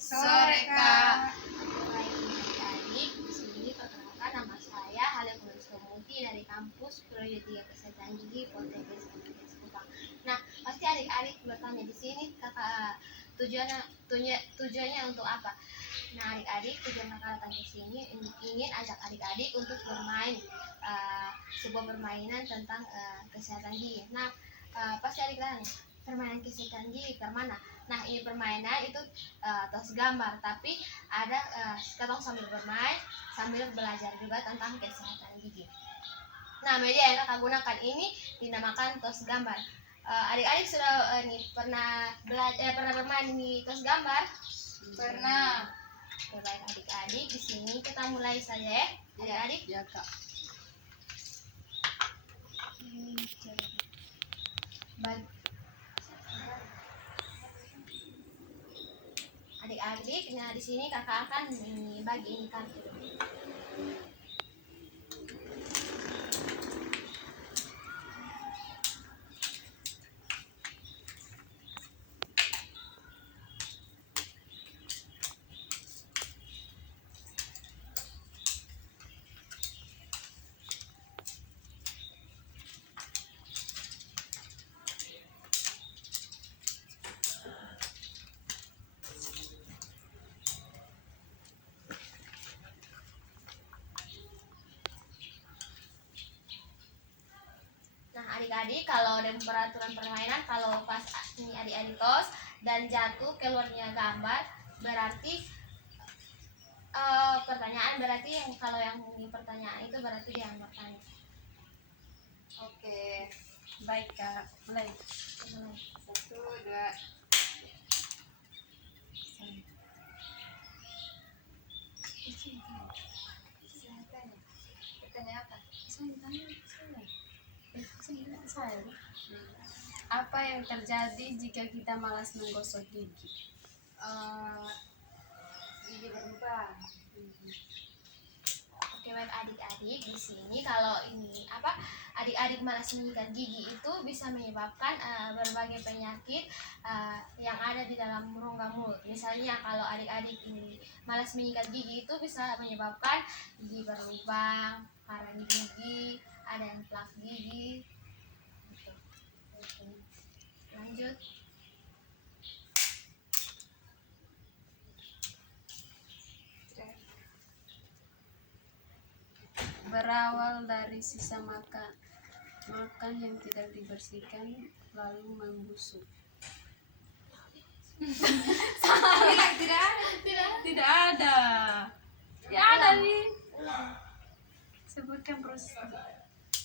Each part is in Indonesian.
Sore Kak. Baik adik-adik, di sini perkenalkan nama saya Halim Muti dari kampus Prodi 3 Kesehatan Gigi Poltekkes Kupang. Nah, pasti adik-adik bertanya di sini kakak tujuannya untuk apa? Nah, adik-adik tujuan kakak datang ke sini ingin ajak adik-adik untuk bermain sebuah permainan tentang kesehatan gigi. Nah, pasti adik tanya permainan kesehatan gigi kemana? Nah, ini permainan itu tos gambar, tapi ada kita sambil bermain sambil belajar juga tentang kesehatan gigi. Nah, media yang kakak gunakan ini dinamakan tos gambar. Adik-adik sudah pernah bermain di tos gambar? Pernah. Oke, baik adik-adik, di sini kita mulai saja ya. Adik-adik. Ya Kak. Baik. Adik-adik, nah di sini kakak akan bagi ini kartu. Adik-adik, kalau ada peraturan permainan, kalau pas ini adik-adik tos dan jatuh keluarnya gambar, berarti pertanyaan berarti kalau yang ini pertanyaan itu berarti dia yang bertanya. Oke. Baik Kak. Mulai. 1, 2. Bertanya apa? Apa yang terjadi jika kita malas menggosok gigi? Gigi berubah. Oke, baik adik-adik, di sini kalau ini adik-adik malas menyikat gigi itu bisa menyebabkan berbagai penyakit yang ada di dalam rongga mulut. Misalnya kalau adik-adik ini malas menyikat gigi itu bisa menyebabkan gigi berlubang, karang gigi, ada yang plak gigi. Gitu. Oke. Lanjut. Berawal dari sisa makan yang tidak dibersihkan lalu membusuk. Tidak ada. Ya ada nih. Sebutkan proses.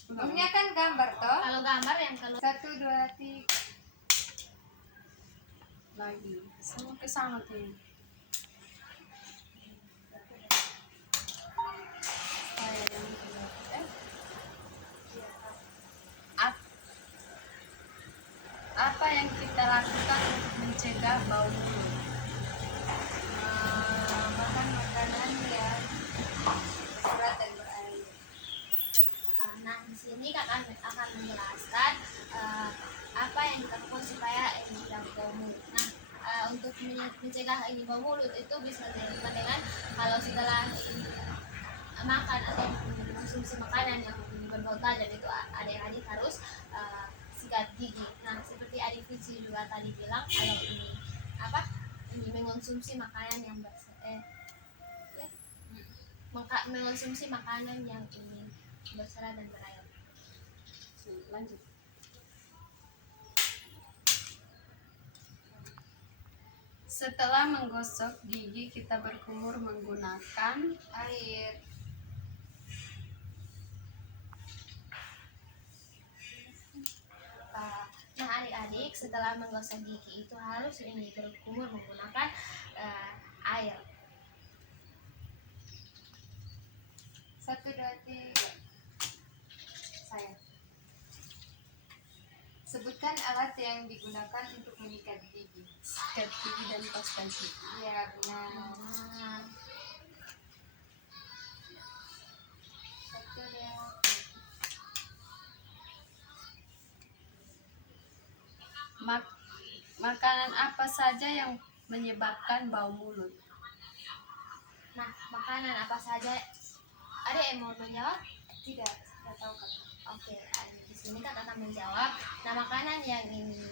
Umumnya kan gambar toh. Kalau gambar yang kalau 1, 2, 3. Lagi. Semua ke sana tuh. Apa yang kita lakukan untuk mencegah bau mulut? Makan makanan yang berat dan berair. nah di sini kakak akan menjelaskan apa yang kita lakukan supaya ini tidak bau mulut. Nah, untuk mencegah ini bau mulut itu bisa dilakukan dengan kalau setelah makan atau konsumsi makanan yang berbau tajam itu adik-adik harus sikat gigi. Nah, seperti adik Vici juga tadi bilang kalau ini mengonsumsi makanan yang mengonsumsi makanan yang ini berserat dan berair. Lanjut. Setelah menggosok gigi, kita berkumur menggunakan Air. Nah, adik-adik setelah menggosok gigi itu harus ini berkumur menggunakan air. 1, 2, 3. Saya. Sebutkan alat yang digunakan untuk menyikat gigi. sikat gigi dan pasta gigi. Iya, benar. Nah, 1, 2. Makanan apa saja yang menyebabkan bau mulut. Nah, makanan apa saja? Ada yang mau menjawab? Tidak tahu Kak. Oke, di sini kan akan menjawab. Nah, makanan yang ini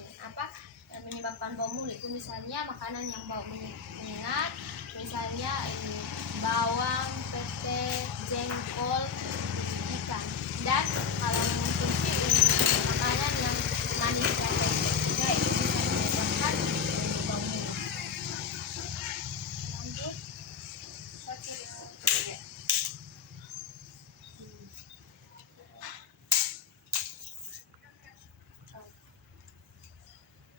menyebabkan bau mulut itu misalnya makanan yang bau menyengat, misalnya ini bawang, pete, jengkol, ikan. Dan kalau mengonsumsi ini makanan yang manis dan lembek juga itu bisa menyebabkan bau mulut. Lanjut.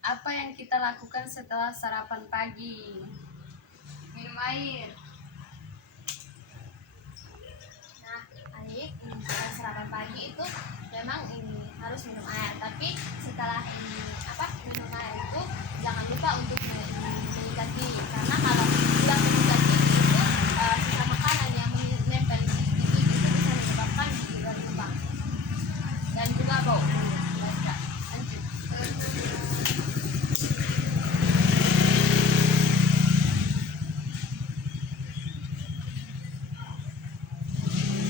Apa yang kita lakukan setelah sarapan pagi? Minum air. Nah, adik, setelah sarapan pagi itu memang ini harus minum air. Tapi setelah ini minum air itu jangan lupa untuk menyikat gigi. Karena kalau sudah menyikat gigi itu sisa makanan yang menempel di gigi itu bisa menyebabkan gigi berlubang dan juga bau. Baiklah, lanjut.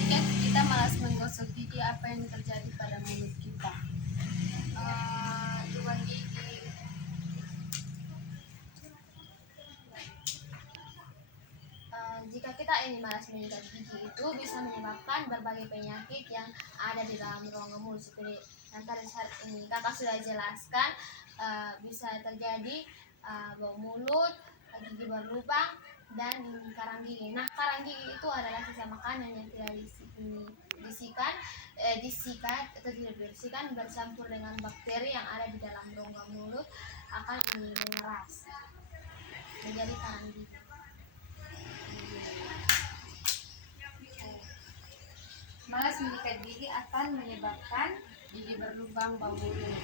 Jika kita malas menggosok gigi, apa yang terjadi pada mulut kita? Lubang gigi. Jika kita ini malas menyikat gigi itu bisa menyebabkan berbagai penyakit yang ada di dalam rongga mulut seperti yang tadi saat ini kakak sudah jelaskan, bisa terjadi bau mulut, gigi berlubang, dan karang gigi. Nah, karang gigi itu adalah sisa makanan yang tidak disikat atau tidak dibersihkan bercampur dengan bakteri yang ada di dalam rongga mulut akan mengeras menjadi karang gigi. Malas menyikat gigi akan menyebabkan Gigi berlubang, bau mulut.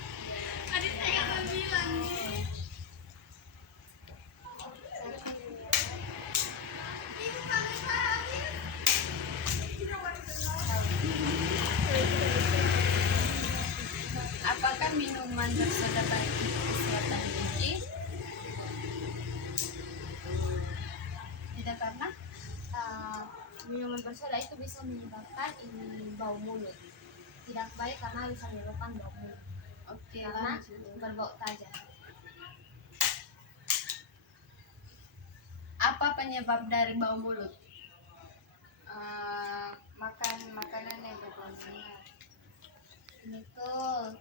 Apakah minuman bersoda baik untuk kesehatan gigi? Tidak, karena Minuman bersoda itu bisa menyebabkan ini bau mulut. Tidak baik karena bisa menyebabkan bau mulut oke, karena lanjut. berbau tajam. Apa penyebab dari bau mulut? makan makanan yang berbau menyengat. Betul.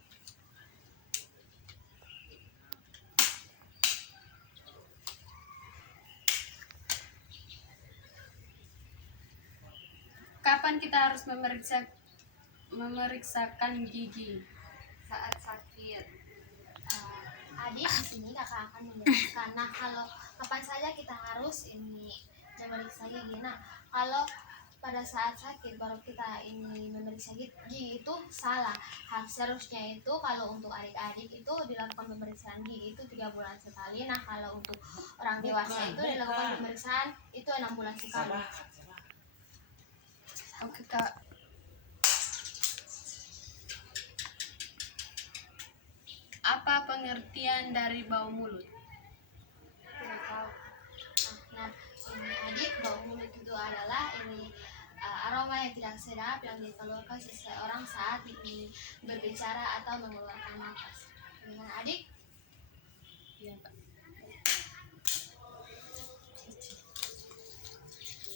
Kapan kita harus memeriksakan gigi? Saat sakit. Adik di sini kakak akan menjelaskan. Nah, kalau kapan saja kita harus ini memeriksa gigi. Nah, kalau pada saat sakit baru kita ini memeriksa gigi itu salah. Seharusnya itu kalau untuk adik-adik itu dilakukan pemeriksaan gigi itu 3 bulan sekali. Nah, kalau untuk orang dewasa itu dilakukan pemeriksaan itu 6 bulan sekali. Oke, Kak. Apa pengertian dari bau mulut? Tidak tahu. Nah, ini adik, bau mulut itu adalah ini aroma yang tidak sedap yang dikeluarkan seseorang saat ini berbicara atau mengeluarkan nafas. Dengan adik, Iya, Kak.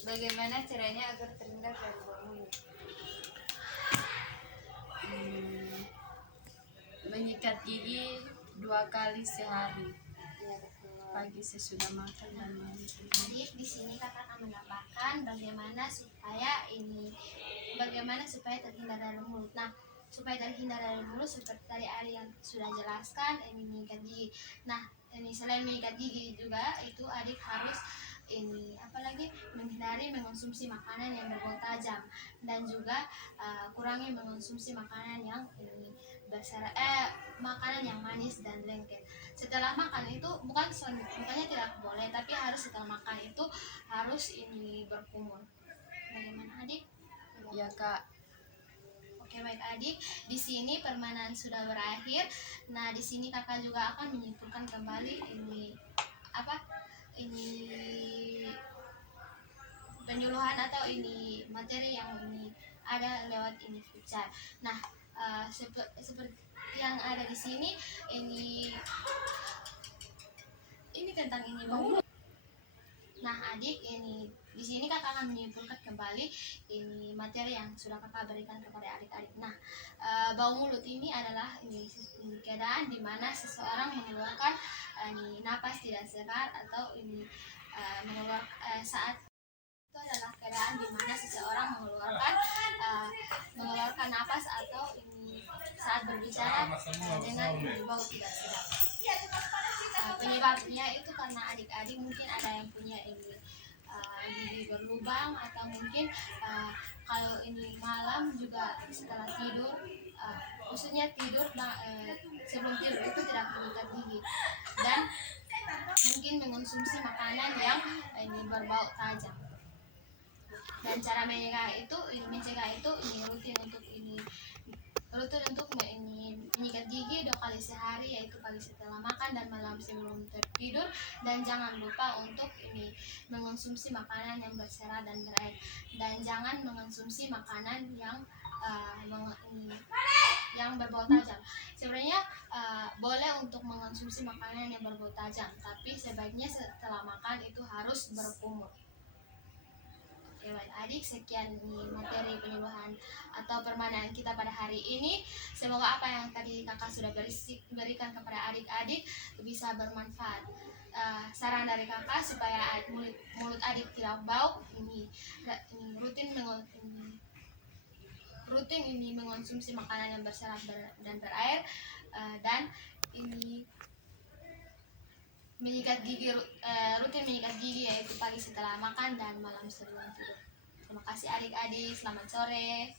Bagaimana caranya agar terhindar dari bau mulut? Menyikat gigi 2 kali sehari, Ya, betul. pagi sesudah makan dan malam. adik di sini kakak akan menambahkan bagaimana supaya terhindar dari mulut. Nah, supaya terhindar dari mulut seperti tadi Ali yang sudah jelaskan, ini menyikat gigi. Nah, ini selain menyikat gigi juga itu adik harus menghindari mengonsumsi makanan yang berbau tajam dan juga kurangi mengonsumsi makanan yang makanan yang manis dan lengket. Setelah makan itu bukannya tidak boleh, tapi harus setelah makan itu harus ini berkumur. Bagaimana adik? Ya, Kak. Oke, baik adik. Di sini permainan sudah berakhir. Nah, di sini kakak juga akan menyimpulkan kembali ini ini penyuluhan atau ini materi yang ini ada lewat ini futsal. Nah, seperti yang ada di sini ini tentang ini bau. Nah, adik, ini di sini kakak akan menyimpulkan kembali ini materi yang sudah kakak berikan kepada adik-adik. Nah, bau mulut ini adalah ini keadaan di mana seseorang mengeluarkan ini napas tidak segar atau ini saat itu adalah keadaan di mana seseorang mengeluarkan napas atau ini saat berbicara dengan bau tidak sedap. Penyebabnya itu karena adik-adik mungkin ada yang punya ini gigi berlubang, atau mungkin kalau ini malam juga setelah tidur, khususnya tidur sebelum tidur itu tidak menyikat gigi, dan mungkin mengonsumsi makanan yang ini berbau tajam. Dan cara mencegah itu ini rutin untuk menyikat gigi 2 kali sehari, yaitu pagi setelah makan dan malam sebelum tertidur. Dan jangan lupa untuk ini mengonsumsi makanan yang berserat dan berair, dan jangan mengonsumsi makanan yang yang berbau tajam. Sebenarnya boleh untuk mengonsumsi makanan yang berbau tajam, tapi sebaiknya setelah makan itu harus berkumur. Oke, adik, sekian materi penyuluhan atau permainan kita pada hari ini. Semoga apa yang tadi kakak sudah berikan kepada adik-adik bisa bermanfaat. Saran dari kakak supaya mulut adik tidak bau, rutin mengonsumsi makanan yang berserat dan berair, dan ini rutin menyikat gigi, yaitu pagi setelah makan dan malam sebelum tidur. Terima kasih adik-adik, selamat sore.